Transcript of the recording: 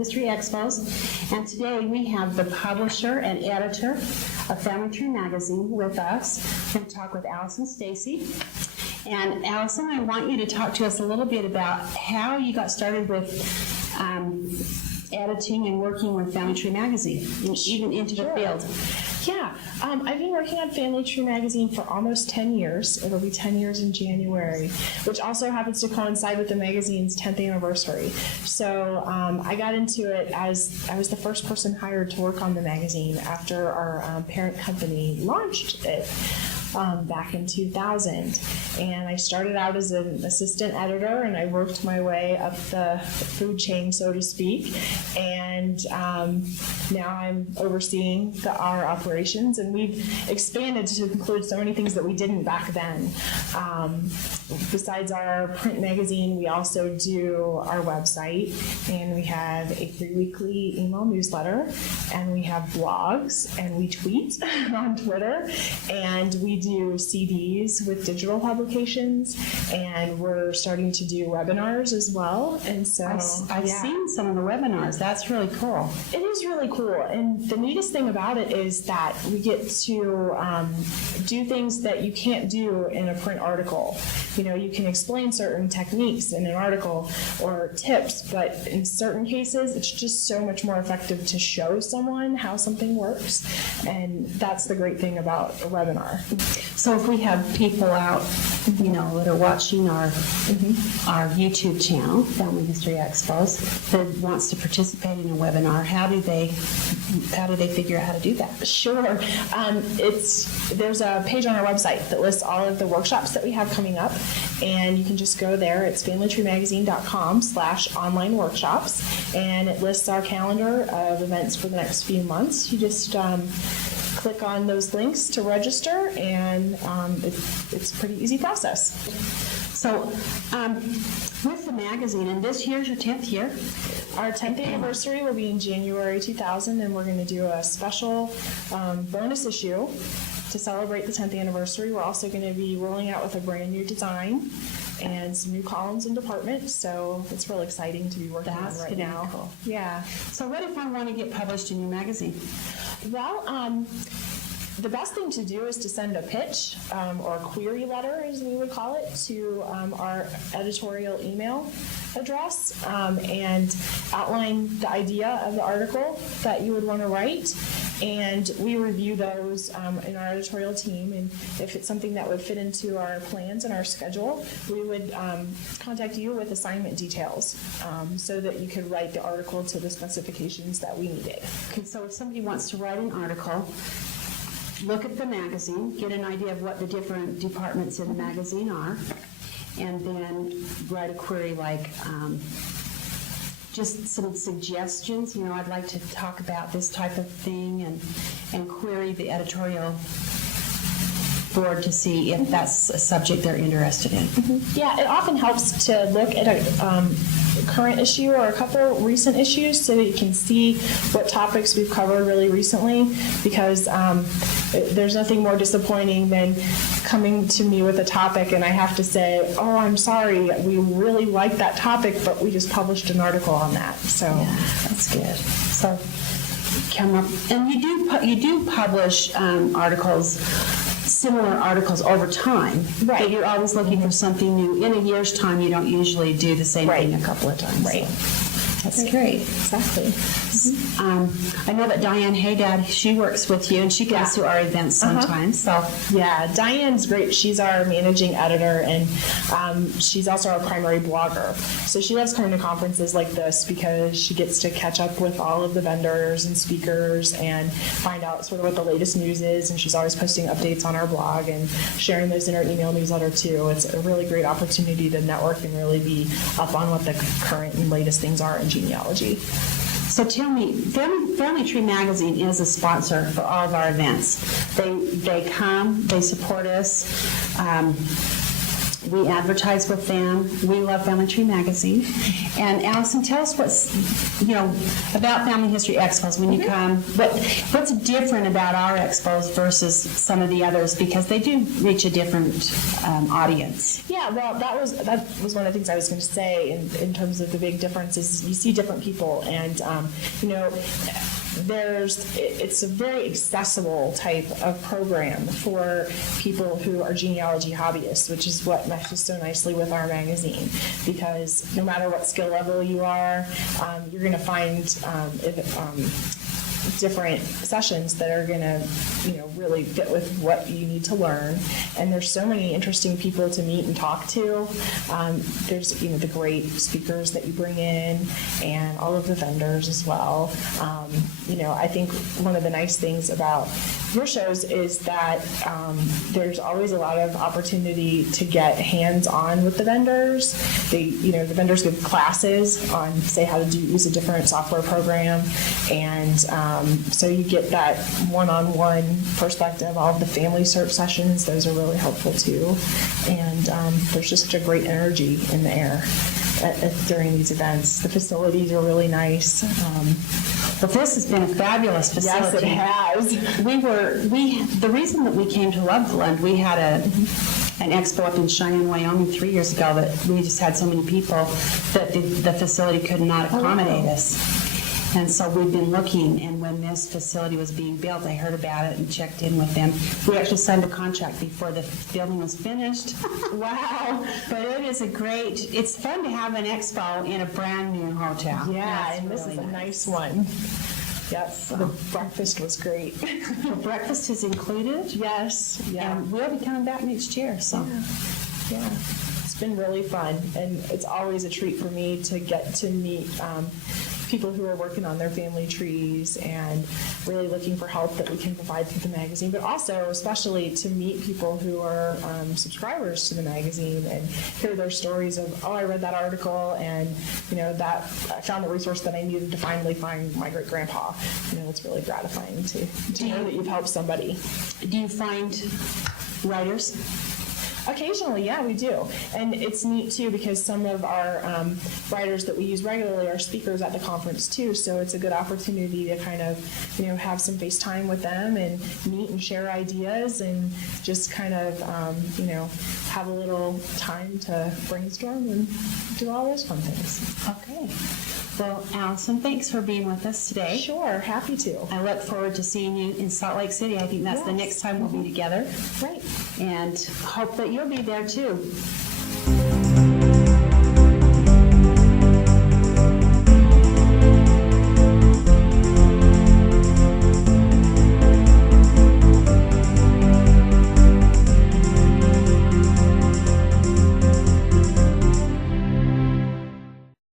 History Expos, and today we have the publisher and editor of Family Tree Magazine with us. We're going to talk with Allison Stacy. And Allison, I want you to talk to us a little bit about how you got started with editing and working with Family Tree Magazine, even into the field. Yeah, I've been working on Family Tree Magazine for almost 10 years. It'll be 10 years in January, which also happens to coincide with the magazine's 10th anniversary. So I got into it as I was the first person hired to work on the magazine after our parent company launched it. Back in 2000, and I started out as an assistant editor, and I worked my way up the food chain, so to speak, and now I'm overseeing our operations, and we've expanded to include so many things that we didn't back then. Besides our print magazine, we also do our website, and we have a 3-weekly email newsletter, and we have blogs, and we tweet on Twitter, and we do CDs with digital publications, and we're starting to do webinars as well. And so I've seen some of the webinars. That's really cool. It is really cool, and the neatest thing about it is that we get to do things that you can't do in a print article. You know, you can explain certain techniques in an article or tips, but in certain cases, it's just so much more effective to show someone how something works, and that's the great thing about a webinar. So if we have people out, you know, that are watching our YouTube channel, Family History Expos, that wants to participate in a webinar, how do they figure out how to do that? Sure. There's a page on our website that lists all of the workshops that we have coming up, and you can just go there. It's familytreemagazine.com/online workshops, and it lists our calendar of events for the next few months. You just click on those links to register, and it's a pretty easy process. So with the magazine, and this year's your 10th year? Our 10th anniversary will be in January 2000, and we're going to do a special bonus issue to celebrate the 10th anniversary. We're also going to be rolling out with a brand new design and some new columns and departments, so it's real exciting to be working on right now. Cool. Yeah. So what if I want to get published in your magazine? Well, the best thing to do is to send a pitch or a query letter, as we would call it, to our editorial email address and outline the idea of the article that you would want to write. And we review those in our editorial team, and if it's something that would fit into our plans and our schedule, we would contact you with assignment details so that you could write the article to the specifications that we needed. Okay, so if somebody wants to write an article, look at the magazine, get an idea of what the different departments in the magazine are, and then write a query like just some suggestions. You know, I'd like to talk about this type of thing, and query the editorial board to see if that's a subject they're interested in. Yeah, it often helps to look at a current issue or a couple recent issues so that you can see what topics we've covered really recently, because there's nothing more disappointing than coming to me with a topic and I have to say, oh, I'm sorry, we really like that topic, but we just published an article on that. So yeah, that's good. So come up, and you do publish articles, similar articles over time. Right. But you're always looking for something new. In a year's time, you don't usually do the same thing a couple of times. Right. So that's great. Exactly. I know that Diane Haydad, she works with you, and she goes to our events sometimes. So yeah, Diane's great. She's our managing editor, and she's also our primary blogger. So she loves coming to conferences like this because she gets to catch up with all of the vendors and speakers and find out sort of what the latest news is. And she's always posting updates on our blog and sharing those in our email newsletter too. It's a really great opportunity to network and really be up on what the current and latest things are in genealogy. So tell me, Family Tree Magazine is a sponsor for all of our events. They come, they support us. We advertise with them. We love Family Tree Magazine. And Allison, tell us about Family History Expos when you come. What's different about our expos versus some of the others, because they do reach a different audience. Yeah, well, that was one of the things I was going to say in terms of the big difference is you see different people, and it's a very accessible type of program for people who are genealogy hobbyists, which is what meshes so nicely with our magazine, because no matter what skill level you are, you're going to find different sessions that are going to, really fit with what you need to learn. And there's so many interesting people to meet and talk to. There's, the great speakers that you bring in and all of the vendors as well. I think one of the nice things about your shows is that there's always a lot of opportunity to get hands-on with the vendors. The vendors give classes on, say, how to use a different software program, and so you get that one-on-one perspective. All of the family search sessions, those are really helpful too. And there's just such a great energy in the air during these events. The facilities are really nice. But this has been a fabulous facility. Yes, it has. The reason that we came to Loveland, we had an expo up in Cheyenne, Wyoming 3 years ago that we just had so many people that the facility could not accommodate us. And so we've been looking, and when this facility was being built, I heard about it and checked in with them. We actually signed a contract before the building was finished. Wow. But it's fun to have an expo in a brand new hotel. Yeah, and this is a nice one. Yes, the breakfast was great. The breakfast is included? Yes. Yeah. And we'll be coming back next year, so. Yeah. It's been really fun, and it's always a treat for me to get to meet people who are working on their family trees and really looking for help that we can provide through the magazine, but also especially to meet people who are subscribers to the magazine and hear their stories of, I read that article, and that I found the resource that I needed to finally find my great-grandpa. It's really gratifying to know that you've helped somebody. Do you find writers? Occasionally, yeah, we do. And it's neat, too, because some of our writers that we use regularly are speakers at the conference, too. So it's a good opportunity to kind of, have some FaceTime with them and meet and share ideas and just kind of, have a little time to brainstorm and do all those fun things. Okay. Well, Allison, thanks for being with us today. Sure, happy to. I look forward to seeing you in Salt Lake City. I think that's the next time we'll be together. Right. And hope that you'll be there too.